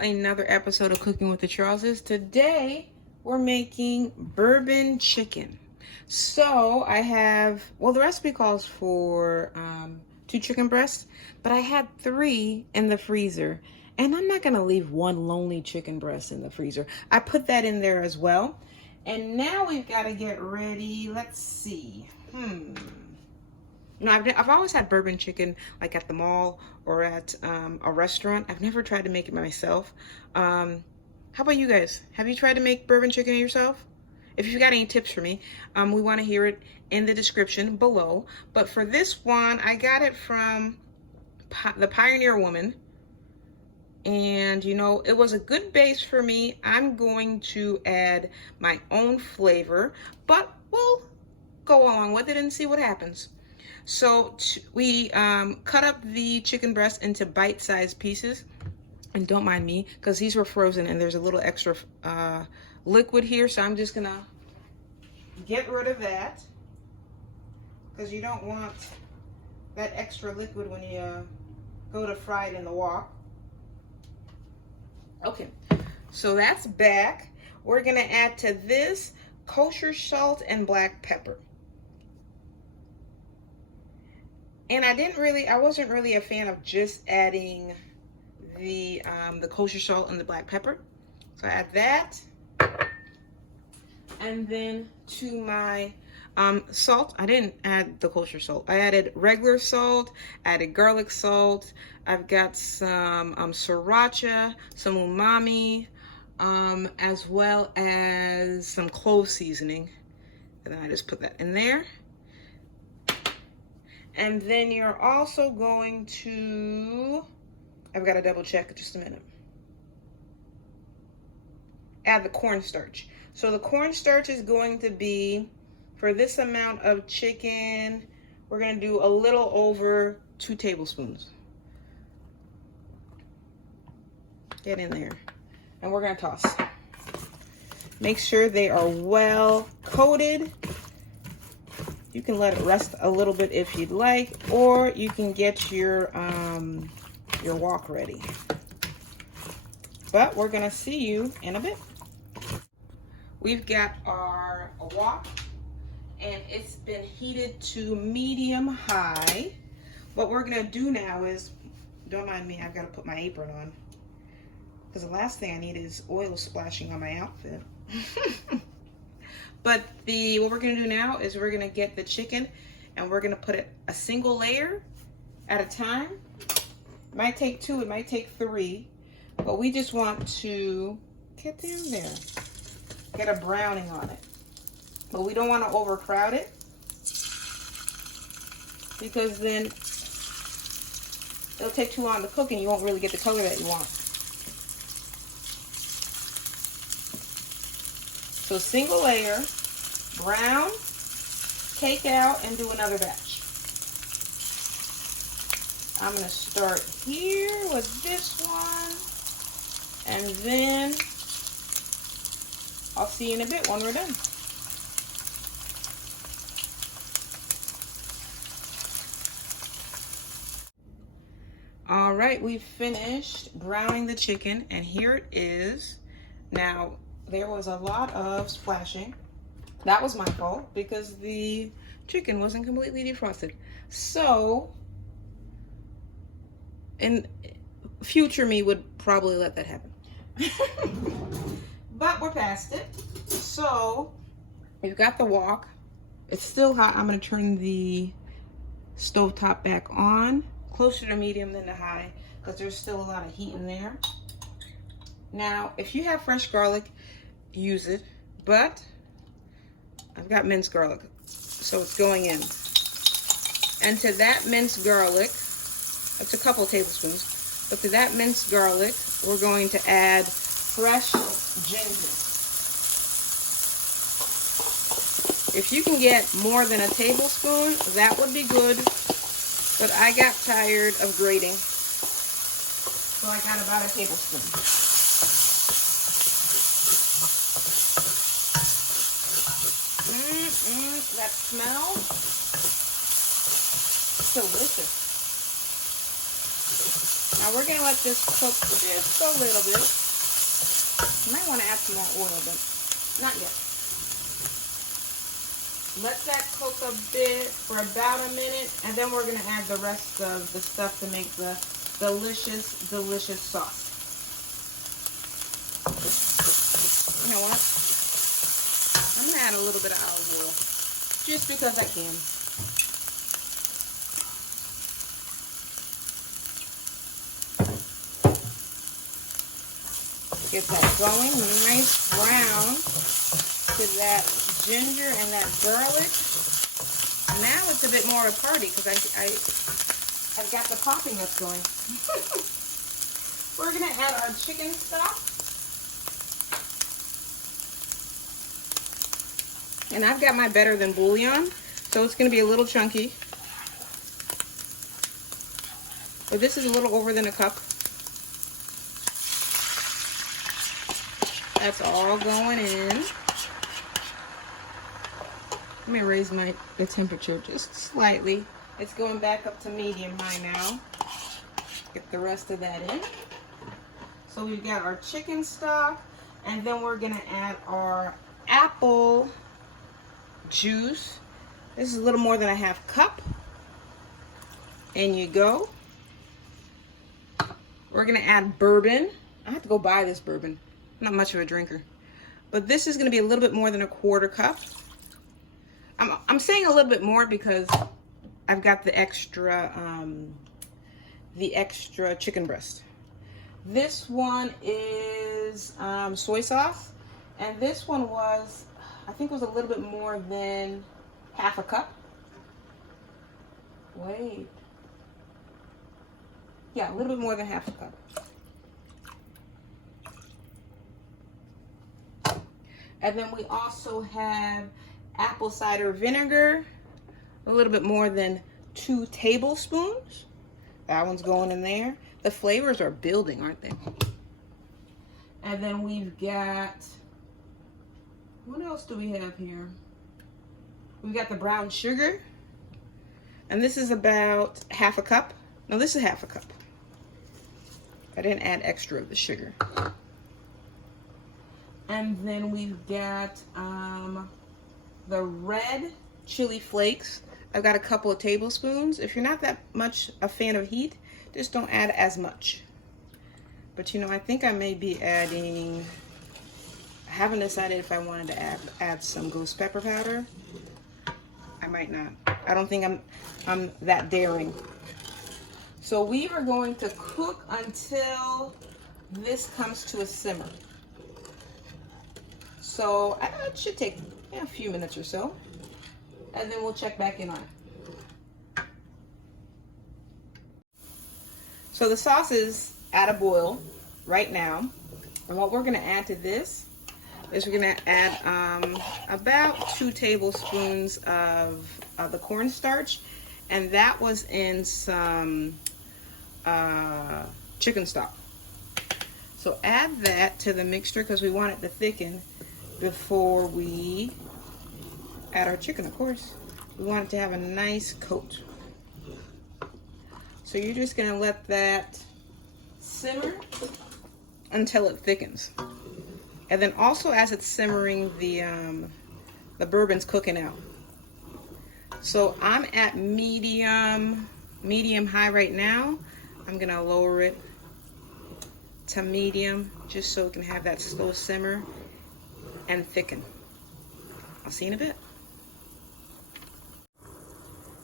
another episode of Cooking with the Charleses. Today we're making bourbon chicken. So I have, well, the recipe calls for 2 chicken breasts, but I had 3 in the freezer, and I'm not gonna leave one lonely chicken breast in the freezer. I put that in there as well. And now we've got to get ready. Let's see. No, I've always had bourbon chicken like at the mall or at a restaurant. I've never tried to make it myself. How about you guys? Have you tried to make bourbon chicken yourself? If you've got any tips for me, we want to hear it in the description below. But for this one, I got it from the Pioneer Woman. And you know, it was a good base for me. I'm going to add my own flavor, but we'll go along with it and see what happens. So we cut up the chicken breast into bite-sized pieces, and don't mind me because these were frozen and there's a little extra liquid here, so I'm just gonna get rid of that because you don't want that extra liquid when you go to fry it in the wok. Okay, so that's back. We're gonna add to this kosher salt and black pepper. And I wasn't really a fan of just adding the kosher salt and the black pepper. So I add that. And then to my salt, I didn't add the kosher salt. I added regular salt, added garlic salt. I've got some Sriracha, some umami, as well as some clove seasoning. And then I just put that in there. And then you're also going to, I've got to double check just a minute. Add the cornstarch. So the cornstarch is going to be, for this amount of chicken, we're going to do a little over 2 tablespoons. Get in there. And we're going to toss. Make sure they are well coated. You can let it rest a little bit if you'd like, or you can get your wok ready. But we're gonna see you in a bit. We've got our wok, and it's been heated to medium high. What we're gonna do now is, don't mind me, I've got to put my apron on, because the last thing I need is oil splashing on my outfit. But what we're gonna do now is we're gonna get the chicken and we're gonna put it a single layer at a time. It might take 2, it might take 3, but we just want to get down there, get a browning on it. But we don't want to overcrowd it, because then it'll take too long to cook and you won't really get the color that you want. So single layer, brown, take out, and do another batch. I'm gonna start here with this one, and then I'll see you in a bit when we're done. All right, we've finished browning the chicken, and here it is. Now, there was a lot of splashing. That was my fault because the chicken wasn't completely defrosted. So, in future me would probably let that happen. But we're past it. So, we've got the wok. It's still hot. I'm gonna turn the stovetop back on, closer to medium than to high, because there's still a lot of heat in there. Now, if you have fresh garlic, use it, but I've got minced garlic, so it's going in. And to that minced garlic, that's a couple of tablespoons, but to that minced garlic, we're going to add fresh ginger. If you can get more than a tablespoon, that would be good, but I got tired of grating, so I got about a tablespoon. That smell, delicious. Now we're going to let this cook just a little bit. You might want to add some more oil, but not yet. Let that cook a bit for about a minute, and then we're going to add the rest of the stuff to make the delicious, delicious sauce. You know what? I'm going to add a little bit of olive oil, just because I can. Get that going, nice brown to that ginger and that garlic. Now it's a bit more of a party because I've got the popping that's going. We're going to add our chicken stock. And I've got my better than bouillon, so it's going to be a little chunky. But this is a little over than a cup. That's all going in. Let me raise the temperature just slightly. It's going back up to medium high now. Get the rest of that in. So we've got our chicken stock, and then we're going to add our apple juice. This is a little more than a half cup. In you go. We're going to add bourbon. I have to go buy this bourbon. I'm not much of a drinker. But this is going to be a little bit more than a quarter cup. I'm saying a little bit more because I've got the extra chicken breast. This one is soy sauce, and this one was, I think it was a little bit more than half a cup. Wait. Yeah, a little bit more than half a cup. And then we also have apple cider vinegar, a little bit more than 2 tablespoons. That one's going in there. The flavors are building, aren't they? And then we've got, what else do we have here? We've got the brown sugar. And this is about half a cup. No, this is half a cup. I didn't add extra of the sugar. And then we've got the red chili flakes. I've got a couple of tablespoons. If you're not that much a fan of heat, just don't add as much. But you know, I think I may be adding, I haven't decided if I wanted to add some ghost pepper powder. I might not. I don't think I'm that daring. So we are going to cook until this comes to a simmer. So it should take a few minutes or so, and then we'll check back in on it. So the sauce is at a boil right now, and what we're going to add to this is we're going to add about 2 tablespoons of the cornstarch, and that was in some chicken stock. So add that to the mixture because we want it to thicken before we add our chicken, of course. We want it to have a nice coat. So you're just going to let that simmer until it thickens. And then also as it's simmering, the bourbon's cooking out. So I'm at medium high right now. I'm going to lower it to medium just so it can have that slow simmer and thicken. I'll see you in a bit.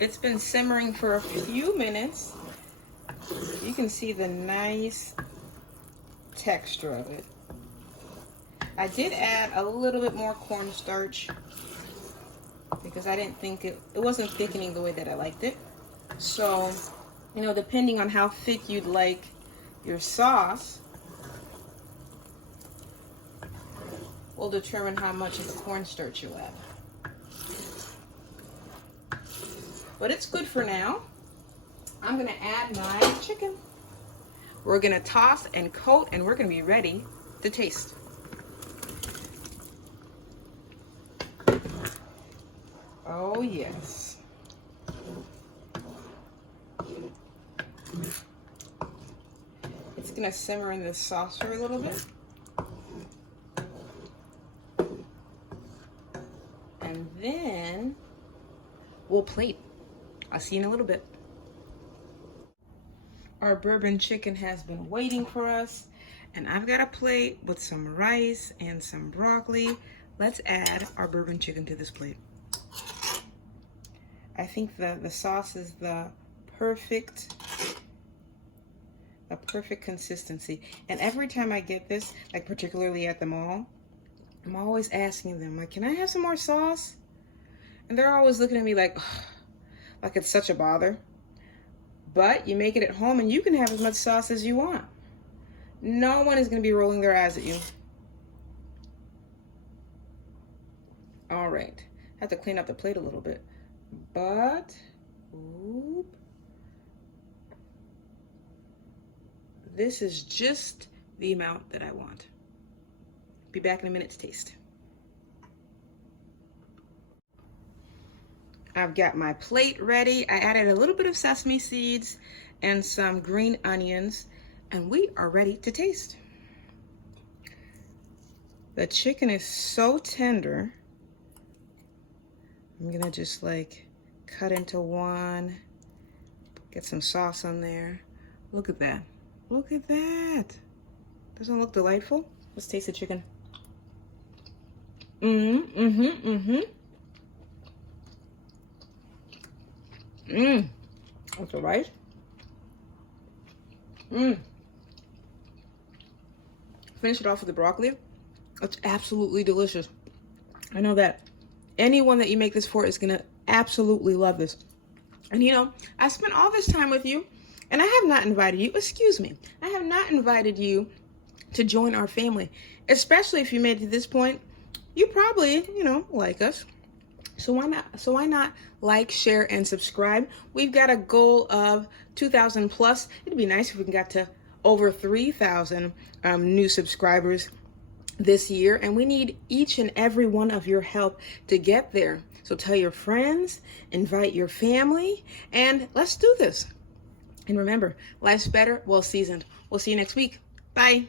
It's been simmering for a few minutes. You can see the nice texture of it. I did add a little bit more cornstarch because I didn't think it wasn't thickening the way that I liked it. So, you know, depending on how thick you'd like your sauce will determine how much of the cornstarch you'll add. But it's good for now. I'm going to add my chicken. We're going to toss and coat, and we're going to be ready to taste. Oh, yes. I gonna simmer in this sauce for a little bit. And then we'll plate. I'll see you in a little bit. Our bourbon chicken has been waiting for us, and I've got a plate with some rice and some broccoli. Let's add our bourbon chicken to this plate. I think the sauce is the perfect consistency. And every time I get this, like particularly at the mall, I'm always asking them, like, can I have some more sauce? And they're always looking at me like, ugh, like it's such a bother. But you make it at home and you can have as much sauce as you want. No one is going to be rolling their eyes at you. All right. I have to clean up the plate a little bit. But, oop, this is just the amount that I want. Be back in a minute to taste. I've got my plate ready. I added a little bit of sesame seeds and some green onions, and we are ready to taste. The chicken is so tender. I'm gonna just like cut into one, get some sauce on there. Look at that. Look at that. Doesn't it look delightful? Let's taste the chicken. With the rice. Finish it off with the broccoli. It's absolutely delicious. I know that anyone that you make this for is gonna absolutely love this. And you know, I spent all this time with you, and I have not invited you, excuse me, I have not invited you to join our family. Especially if you made it to this point, you probably, you know, like us. So why not like, share, and subscribe? We've got a goal of 2,000 plus. It'd be nice if we got to over 3,000 new subscribers this year, and we need each and every one of your help to get there. So tell your friends, invite your family, and let's do this. And remember, life's better well seasoned. We'll see you next week. Bye.